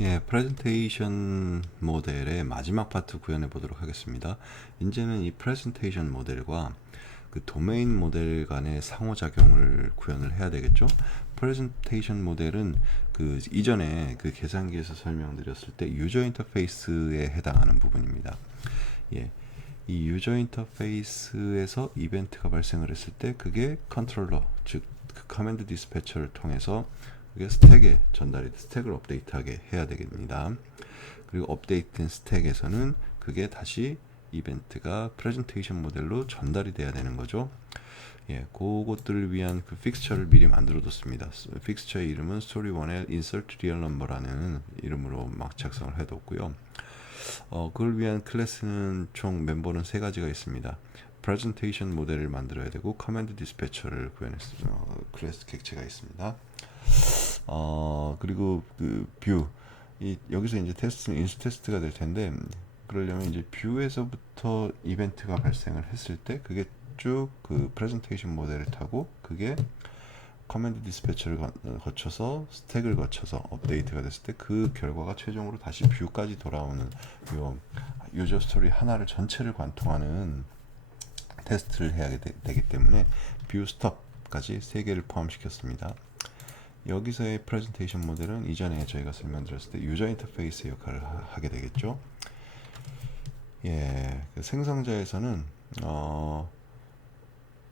예, 프레젠테이션 모델의 마지막 파트 구현해 보도록 하겠습니다. 이제는 이 프레젠테이션 모델과 그 도메인 모델 간의 상호작용을 구현을 해야 되겠죠. 프레젠테이션 모델은 그 이전에 그 계산기에서 설명드렸을 때 유저 인터페이스에 해당하는 부분입니다. 예, 이 유저 인터페이스에서 이벤트가 발생을 했을 때 그게 컨트롤러, 즉 그 커맨드 디스패처를 통해서 그게 스택에 전달이 스택을 업데이트하게 해야 되겠습니다. 그리고 업데이트된 스택에서는 그게 다시 이벤트가 프레젠테이션 모델로 전달이 돼야 되는 거죠. 예, 그것들을 위한 그 픽스처를 미리 만들어 뒀습니다. 픽스처의 이름은 스토리1의 insert real number라는 이름으로 막 작성을 해뒀고요. 그걸 위한 클래스는 총 멤버는 세 가지가 있습니다. 프레젠테이션 모델을 만들어야 되고 커맨드 디스패처를 구현했습니다. 클래스 객체가 있습니다. 그리고 그 뷰, 여기서 이제 테스트는 인수 테스트가 될 텐데, 그러려면 이제 뷰에서부터 이벤트가 발생을 했을 때 그게 쭉 그 프레젠테이션 모델을 타고 그게 커맨드 디스패처를 거쳐서 스택을 거쳐서 업데이트가 됐을 때 그 결과가 최종으로 다시 뷰까지 돌아오는 요 유저 스토리 하나를 전체를 관통하는 테스트를 해야 되기 때문에 뷰 스톱까지 세 개를 포함시켰습니다. 여기서의 프레젠테이션 모델은 이전에 저희가 설명드렸을 때 유저 인터페이스 역할을 하게 되겠죠. 예, 그 생성자에서는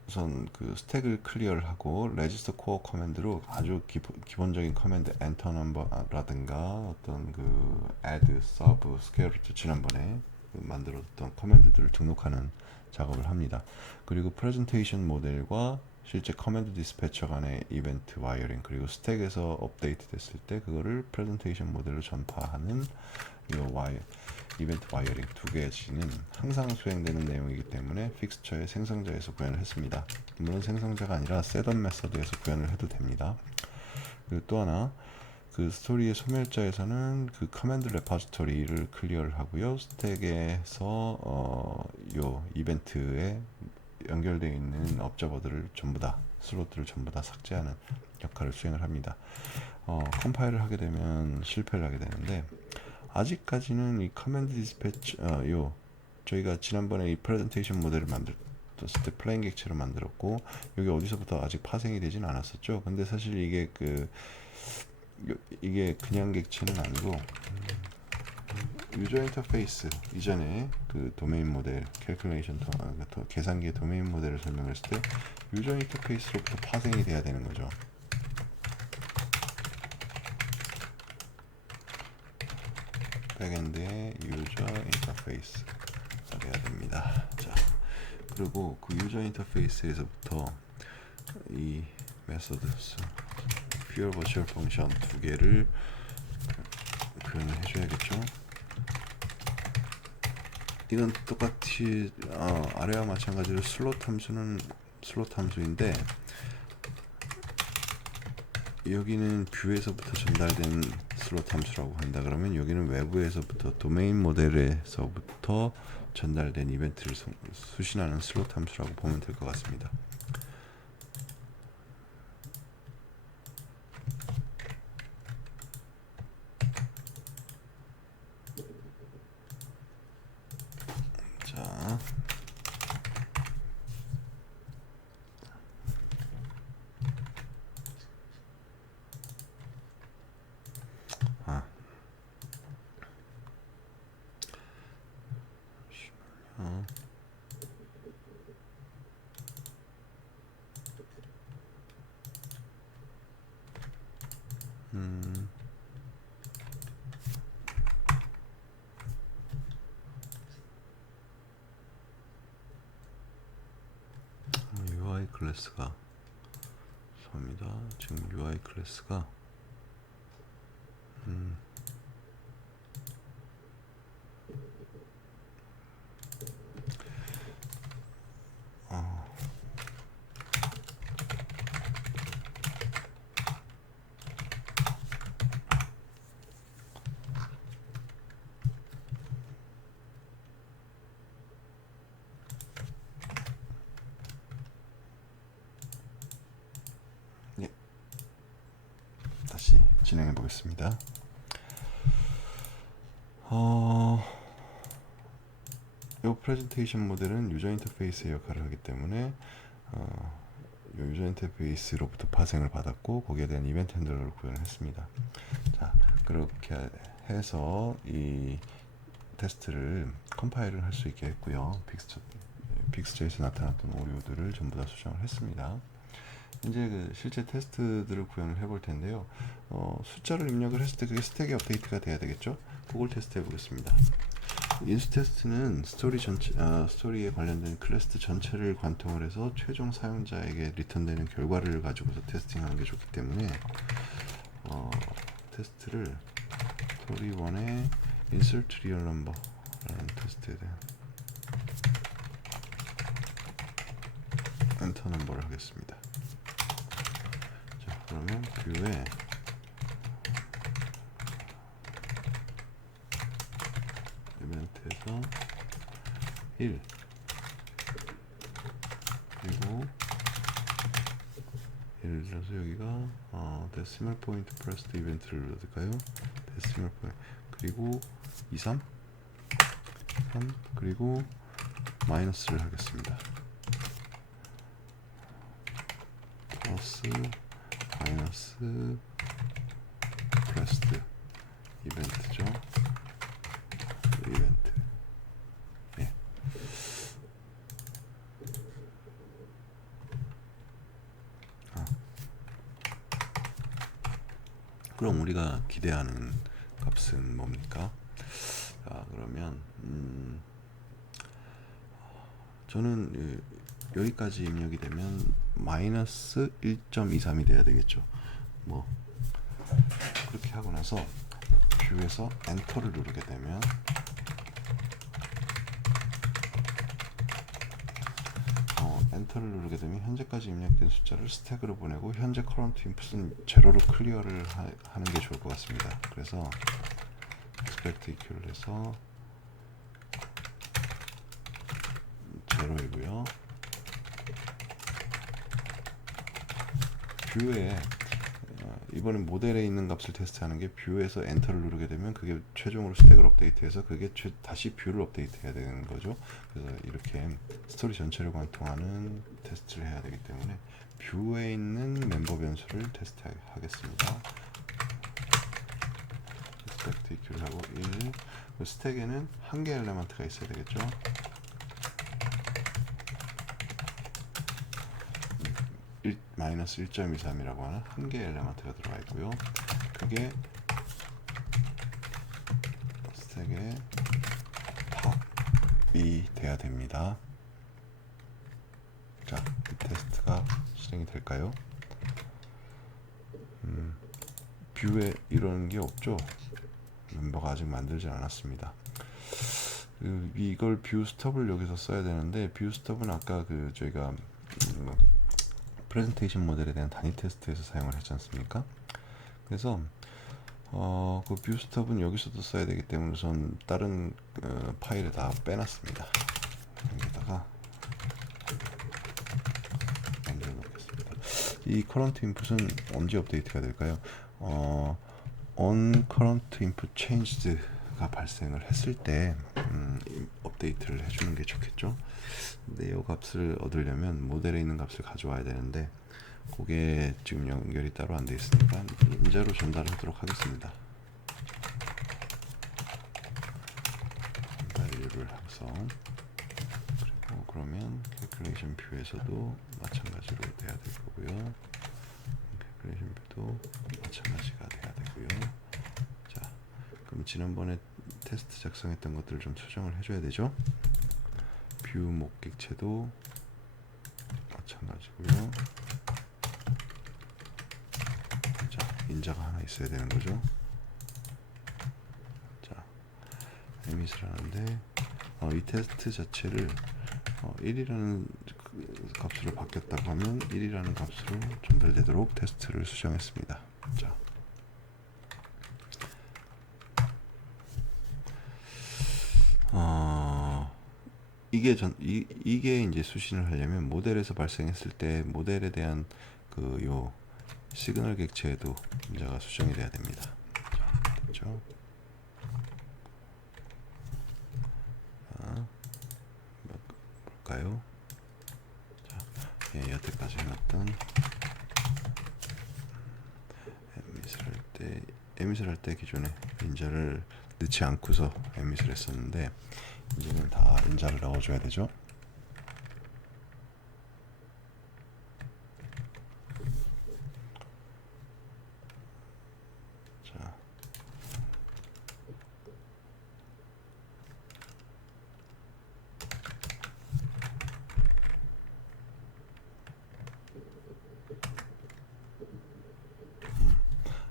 우선 그 스택을 클리어를 하고 레지스터 코어 커맨드로 아주 기본적인 커맨드 엔터 넘버라든가 어떤 그 add, sub, scale 지난번에 그 만들었던 커맨드들을 등록하는 작업을 합니다. 그리고 프레젠테이션 모델과 실제 커맨드 디스패처 간의 이벤트 와이어링 그리고 스택에서 업데이트 됐을 때 그거를 프레젠테이션 모델로 전파하는 이 이벤트 와이어링 두 개지는 항상 수행되는 내용이기 때문에 픽스처의 생성자에서 구현을 했습니다. 물론 생성자가 아니라 셋업 메서드에서 구현을 해도 됩니다. 그리고 또 하나 그 스토리의 소멸자에서는 그 커맨드 레퍼지토리를 클리어를 하고요. 스택에서 요 이벤트에 연결되어 있는 업저버들을 전부 다 슬롯들을 전부 다 삭제하는 역할을 수행을 합니다. 컴파일을 하게 되면 실패를 하게 되는데 아직까지는 이 커맨드 디스패치 저희가 지난번에 이 프레젠테이션 모델을 만들었을 때 플레인 객체로 만들었고 여기 어디서부터 아직 파생이 되진 않았었죠. 근데 사실 이게 그냥 객체는 아니고 유저 인터페이스 이전에 그 도메인 모델 캘큘레이션 계산기의 도메인 모델을 설명했을 때 유저 인터페이스로부터 파생이 돼야 되는 거죠. 백엔드의 유저 인터페이스가 돼야 됩니다. 자, 그리고 그 유저 인터페이스에서부터 이 메서드스 pure virtual function 두 개를 구현을 해줘야겠죠. 이건 똑같이 아래와 마찬가지로 슬롯 함수는 슬롯 함수인데 여기는 뷰에서부터 전달된 슬롯 함수라고 한다 그러면 여기는 외부에서부터 도메인 모델에서부터 전달된 이벤트를 수신하는 슬롯 함수라고 보면 될 것 같습니다. 자, UI 클래스가 섭니다. 지금 UI 클래스가 예, 다시 진행해 보겠습니다. 이 프레젠테이션 모델은 유저 인터페이스의 역할을 하기 때문에 이 유저 인터페이스로부터 파생을 받았고 거기에 대한 이벤트 핸들러를 구현을 했습니다. 자, 그렇게 해서 이 테스트를 컴파일을 할 수 있게 했고요. 빅스처에서 나타났던 오류들을 전부 다 수정을 했습니다. 이제 그 실제 테스트들을 구현을 해볼 텐데요. 숫자를 입력을 했을 때 그게 스택에 업데이트가 돼야 되겠죠? 그걸 테스트 해보겠습니다. 인수 테스트는 스토리에 관련된 클래스 전체를 관통을 해서 최종 사용자에게 리턴되는 결과를 가지고서 테스팅하는 게 좋기 때문에 테스트를 스토리1에 insert real number 라는 테스트에 대한 enter number를 하겠습니다. 자, 그러면 뷰에 이벤트에서 1 그리고 예를 들어서 여기가 데시멀 포인트 플러스 이벤트를 넣을까요? 데시멀 포인트 그리고 2, 3 그리고 마이너스를 하겠습니다. 플러스 마이너스 플러스 이벤트죠. 이벤트. 예. 그럼 우리가 기대하는 값은 뭡니까? 자, 그러면 저는 여기까지 입력이 되면 마이너스 1.23이 돼야 되겠죠. 뭐 그렇게 하고 나서 뷰에서 엔터를 누르게 되면 엔터를 누르게 되면 현재까지 입력된 숫자를 스택으로 보내고 현재 커런트 인풋은 제로로 클리어를 하는 게 좋을 것 같습니다. 그래서 expect equal을 해서 제로이고요. 뷰에 이번엔 모델에 있는 값을 테스트하는 게 뷰에서 엔터를 누르게 되면 그게 최종으로 스택을 업데이트해서 그게 다시 뷰를 업데이트해야 되는 거죠. 그래서 이렇게 스토리 전체를 관통하는 테스트를 해야 되기 때문에 뷰에 있는 멤버 변수를 테스트하겠습니다. expect equal 하고 1 그 스택에는 한 개 엘레먼트가 있어야 되겠죠. 마이너스 1.23이라고 하는 한 개의 엘레먼트가 들어가 있고요. 그게 스택의 탑이 돼야 됩니다. 자, 이 테스트가 실행이 될까요? 뷰에 이런 게 없죠. 멤버가 아직 만들지 않았습니다. 이걸 뷰 스톱을 여기서 써야 되는데 뷰 스톱은 아까 저희가 프레젠테이션 모델에 대한 단위 테스트에서 사용을 했지 않습니까? 그래서 그 뷰 스톱은 여기서도 써야 되기 때문에 우선 다른 파일에 다 빼놨습니다. 여기다가 만들어 놓겠습니다. 이 current input은 언제 업데이트가 될까요? on current input changed가 발생을 했을 때 업데이트를 해주는 게 좋겠죠. 근데 이 값을 얻으려면 모델에 있는 값을 가져와야 되는데 그게 지금 연결이 따로 안 돼 있으니까 인자로 전달하도록 하겠습니다. value 해서 그리고 그러면 calculation 뷰에서도 마찬가지로 돼야 될 거고요. calculation 뷰도 마찬가지가 돼야 되고요. 자, 그럼 지난번에 테스트 작성했던 것들을 좀 수정을 해줘야 되죠. 뷰 목객체도 마찬가지고요. 자, 인자가 하나 있어야 되는 거죠. 자, 에밋을 하는데 이 테스트 자체를 1이라는 값으로 바뀌었다고 하면 1이라는 값으로 전달되도록 테스트를 수정했습니다. 자, 이게 이제 수신을 하려면 모델에서 발생했을 때 모델에 대한 요 시그널 객체에도 문제가 수정이 돼야 됩니다. 자, 됐죠? 볼까요? 자, 예, 여태까지 해놨던 에밋을 할 때 기존에 인자를 넣지 않고서 에밋을 했었는데 이제는 다 인자를 넣어줘야 되죠. 자,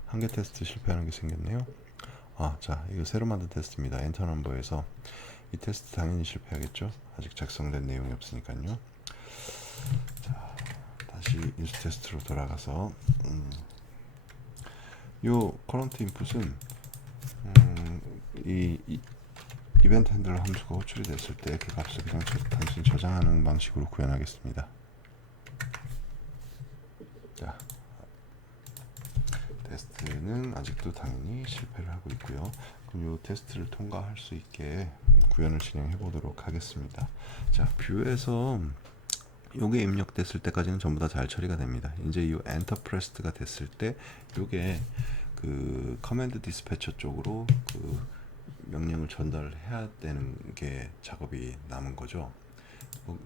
한 개 테스트 실패하는 게 생겼네요. 자, 이거 새로 만든 테스트입니다. 엔터 넘버에서 이 테스트 당연히 실패하겠죠. 아직 작성된 내용이 없으니까요. 자, 다시 인수 테스트로 돌아가서 요 커런트 인풋은 이 이벤트 핸들러 함수가 호출이 됐을 때 그 값을 그냥 단순히 저장하는 방식으로 구현하겠습니다. 자, 테스트는 아직도 당연히 실패를 하고 있고요. 그럼 이 테스트를 통과할 수 있게 구현을 진행해 보도록 하겠습니다. 자, 뷰에서 요게 입력됐을 때까지는 전부 다 잘 처리가 됩니다. 이제 이 엔터 프레스트가 됐을 때 요게 그 커맨드 디스패처 쪽으로 그 명령을 전달해야 되는 게 작업이 남은 거죠.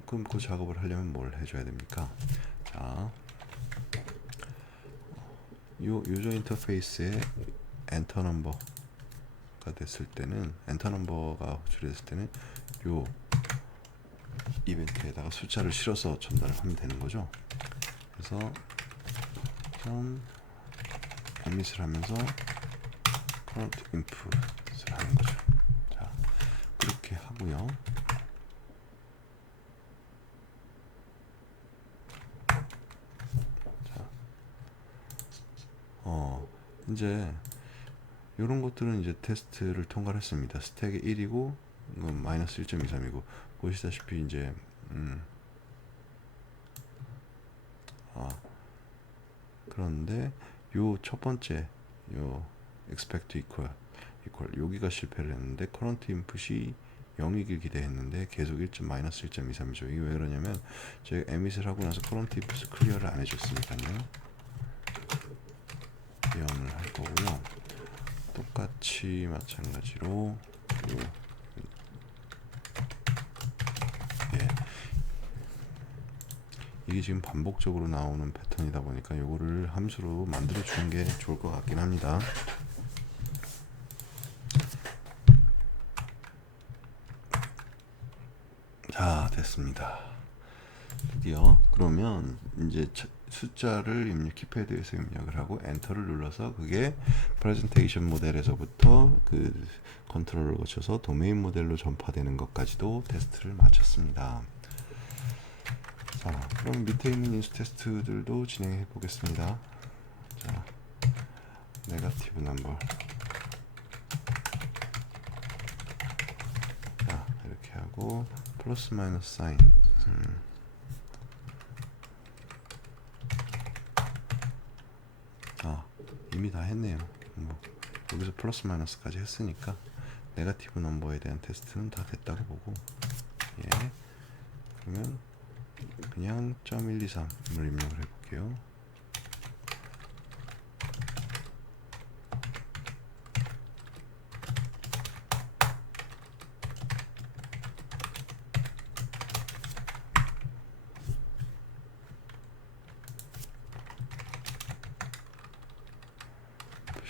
그럼 그 작업을 하려면 뭘 해줘야 됩니까? 자, 유저 인터페이스에 엔터 넘버가 됐을 때는 엔터 넘버가 호출이 됐을 때는 요 이벤트에다가 숫자를 실어서 전달하면 되는 거죠. 그래서 좀 에밋을 하면서 current input을 하는 거죠. 자, 그렇게 하고요. 자, 이제 이런 것들은 이제 테스트를 통과를 했습니다. 스택이 1이고 마이너스 1.23이고 보시다시피 이제 그런데 요 첫 번째 요 expect equal 여기가 실패를 했는데 current input이 0이길 기대했는데 계속 마이너스 1.23이죠. 이게 왜 그러냐면 제가 emit을 하고 나서 current input을 클리어를 안 해줬으니까요. 0을 할 거고요. 똑같이 마찬가지로 예, 이게 지금 반복적으로 나오는 패턴이다 보니까 요거를 함수로 만들어 주는 게 좋을 것 같긴 합니다. 자, 됐습니다. 드디어 그러면 이제 숫자를 키패드에서 입력을 하고 엔터를 눌러서 그게 프레젠테이션 모델에서부터 그 컨트롤을 거쳐서 도메인 모델로 전파되는 것까지도 테스트를 마쳤습니다. 자, 그럼 밑에 있는 인수 테스트들도 진행해 보겠습니다. 자, 네거티브 넘버. 자, 이렇게 하고 플러스 마이너스 사인. 이미 다 했네요. 여기서 플러스 마이너스까지 했으니까 네거티브 넘버에 대한 테스트는 다 됐다고 보고, 예, 그러면 그냥 .123을 입력을 해볼게요.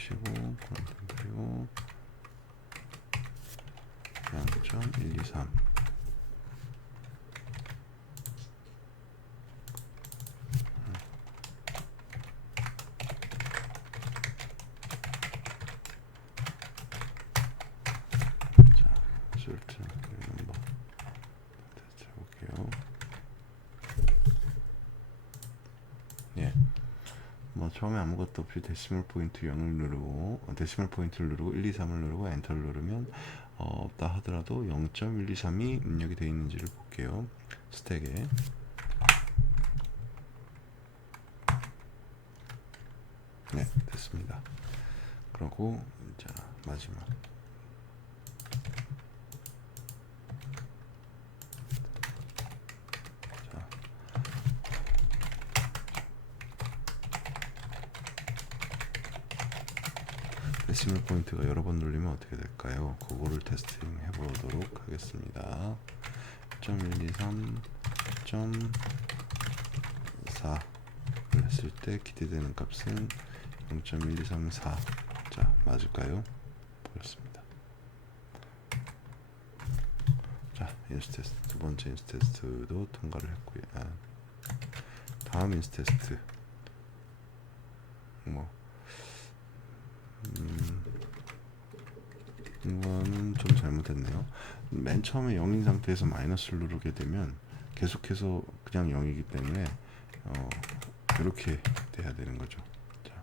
보시고 그리고 0.123 솔트 넘버 테스트 해볼게요. 예, 처음에 아무것도 없이 데시멀 포인트 0을 누르고 데시멀 포인트를 누르고 1, 2, 3을 누르고 엔터를 누르면 없다 하더라도 0.123이 입력이 되어 있는지를 볼게요. 스택에 네, 됐습니다. 그리고 자, 마지막 데시멀 포인트가 여러 번 눌리면 어떻게 될까요? 그거를 테스팅 해보도록 하겠습니다. 0.123.4를 했을 때 기대되는 값은 0.1234. 자, 맞을까요? 보였습니다. 자, 인스 테스트 두 번째 인스 테스트도 통과를 했고요. 다음 인스 테스트 뭐 이거는 좀 잘못했네요. 맨 처음에 0인 상태에서 마이너스를 누르게 되면 계속해서 그냥 0이기 때문에 이렇게 돼야 되는 거죠. 자,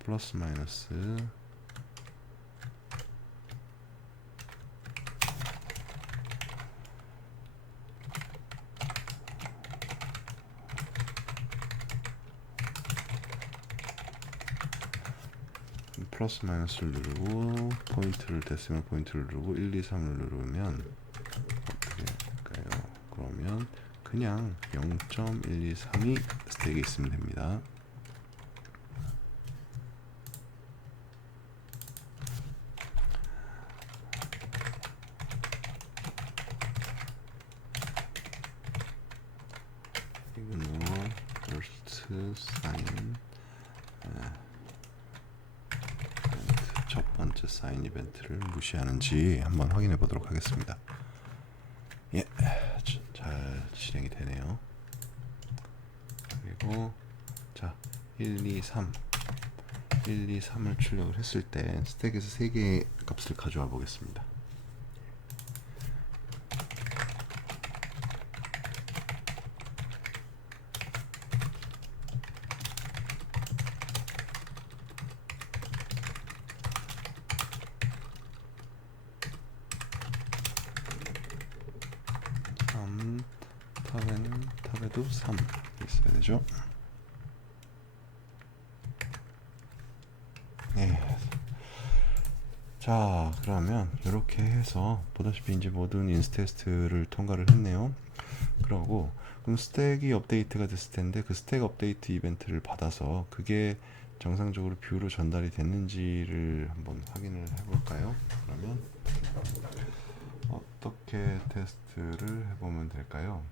플러스 마이너스 플러스 마이너스를 누르고 포인트를 데시멀 포인트를 누르고 1, 2, 3을 누르면 어떻게 될까요? 그러면 그냥 0.123이 스택에 있으면 됩니다. 이거는 first sign 첫 번째 사인 이벤트를 무시하는지 한번 확인해 보도록 하겠습니다. 예, 잘 실행이 되네요. 그리고 자, 1, 2, 3 1, 2, 3을 출력을 했을 때 스택에서 3개의 값을 가져와 보겠습니다. 탑에도 3 있어야 되죠. 네. 자, 그러면 이렇게 해서 보다시피 이제 모든 인스 테스트를 통과를 했네요. 그러고 그럼 스택이 업데이트가 됐을 텐데 그 스택 업데이트 이벤트를 받아서 그게 정상적으로 뷰로 전달이 됐는지를 한번 확인을 해볼까요? 그러면 어떻게 테스트를 해보면 될까요?